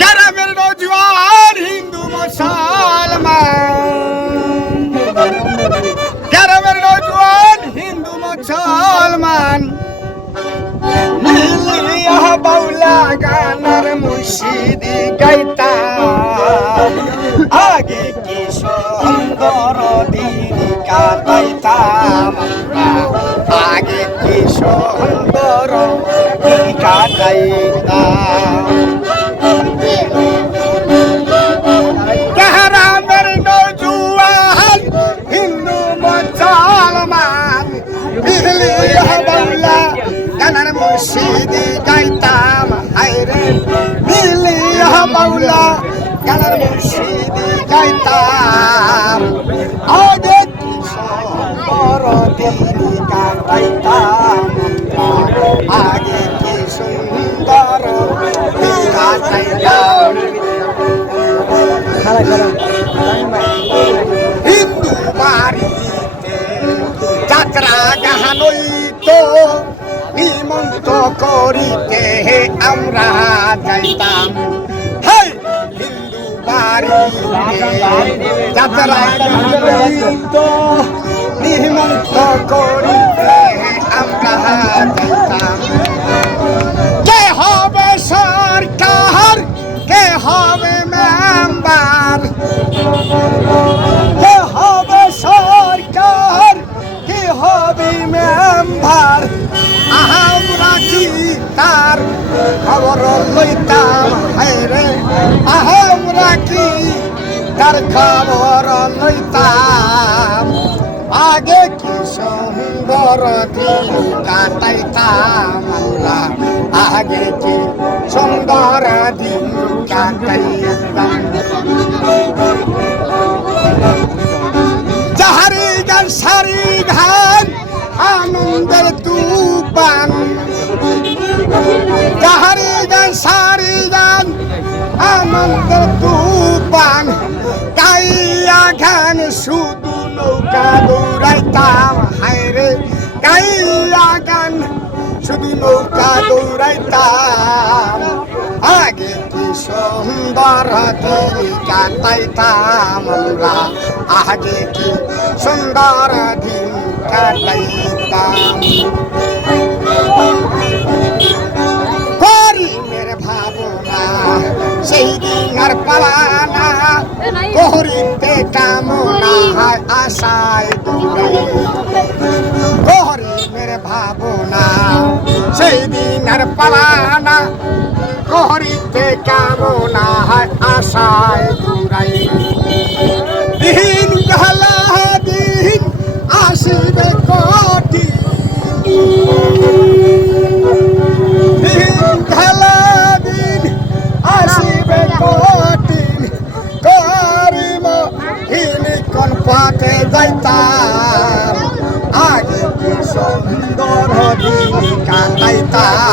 গ্রামের নৌজওয়ান হিন্দু মুসলমান, গ্রামের নৌজওয়ান হিন্দু মুসলমান মিলিয়া বাউলা গানার মুর্শিদি গাইতাম, আগে কি সুন্দর দিন কাটাইতাম, আগে কি সুন্দর দিন কাটাইতাম। গ্রামের নৌজওয়ান হিন্দু মুসলমান মিলিয়া বাউলা গানার মুর্শিদি গাইতাম, হায়রে মিলিয়া বাউলা গানার মুর্শিদি গাইতাম, আগে কি সুন্দর দিন কাটাইতাম, আগে কি সুন্দর দিন কাটাইতাম। হিন্দু বাড়িতে যাত্রা গাহান হইতো, নিমন্ত করিতে আমরা যাইতাম, হেই হিন্দু বাড়িতে যাত্রা গাহান হইতো, নিমন্ত করিতে আমরা যাইতাম। কে হবে সরকার, কে হবে মেম্বার, কে হবে সরকার, কে হবে মেম্বার, আমরা কি তার খবর লইতাম, হায়রে আমরা কি তার খবর লইতাম, আগে কি সুন্দর দিন কাটাইতাম আমরা, আগে কি সুন্দর দিন কাটাইতাম। যাহারি গান সারি গান আনন্দের তুফান, যাহারি গান সারি গান আনন্দের তুফান, গাইয়া গান শুধু নৌকা দৌড়াইতাম, হায়রে গাইয়া গান শুধু নৌকা দৌড়াইতাম, আগে কি সুন্দর দিন কাটাইতাম আমরা, আগে কি সুন্দর দিন কাটাইতাম। করিমের ভাবনা সেই দিন আর পালানা, করিতে কামনা আশায় দৌড়াই, করিমের ভাবনা সেই দিন আর পালানা, করিতে কামনা আশায় দৌড়াই। দিন গেলা দিন আসিবে কঠিন, দিন গেলা দিন আসিবে কঠিন, করিম হিন কোন পথে যাইতাম, আগে কি সুন্দর দিন কাটাইতাম।